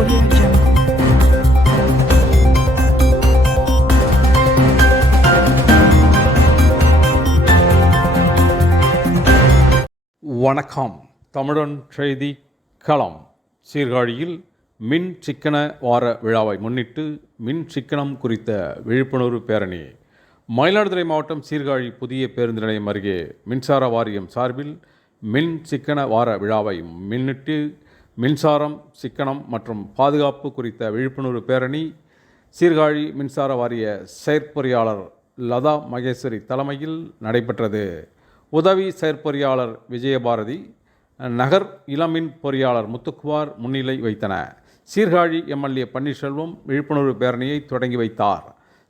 Audio Jungle. வணக்கம். தமிழன் செய்தி களம். சீர்காழியில் மின் சிக்கன வார விழாவை முன்னிட்டு மின் சிக்கனம் குறித்த விழிப்புணர்வு பேரணி. மயிலாடுதுறை மாவட்டம் சீர்காழி புதிய பேருந்து நிலையம் அருகே மின்சார வாரியம் சார்பில் மின் சிக்கன வார விழாவை முன்னிட்டு மின்சாரம், சிக்கனம் மற்றும் பாதுகாப்பு குறித்த விழிப்புணர்வு பேரணி சீர்காழி மின்சார வாரிய செயற்பொறியாளர் லதா மகேஸ்வரி தலைமையில் நடைபெற்றது. உதவி செயற்பொறியாளர் விஜயபாரதி, நகர் இளமின் பொறியாளர் முத்துக்குமார் முன்னிலை வைத்தனர். சீர்காழி எம்எல்ஏ பன்னீர்செல்வம் விழிப்புணர்வு பேரணியை தொடங்கி வைத்தார்.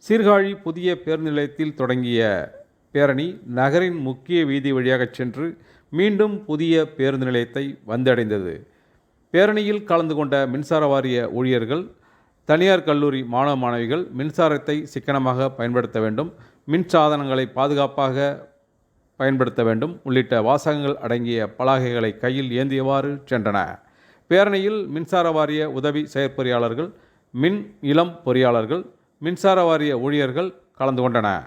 சீர்காழி புதிய பேருந்து நிலையத்தில் தொடங்கிய பேரணி நகரின் முக்கிய வீதி வழியாக சென்று மீண்டும் புதிய பேருந்து நிலையத்தை வந்தடைந்தது. பேரணியில் கலந்து கொண்ட மின்சார வாரிய ஊழியர்கள், தனியார் கல்லூரி மாணவ மாணவிகள் மின்சாரத்தை சிக்கனமாக பயன்படுத்த வேண்டும், மின் சாதனங்களை பாதுகாப்பாக பயன்படுத்த வேண்டும் உள்ளிட்ட வாசகங்கள் அடங்கிய பலகைகளை கையில் ஏந்தியவாறு சென்றன. பேரணியில் மின்சார வாரிய உதவி செயற்பொறியாளர்கள், மின் இளம் பொறியாளர்கள், மின்சார வாரிய ஊழியர்கள் கலந்து கொண்டனர்.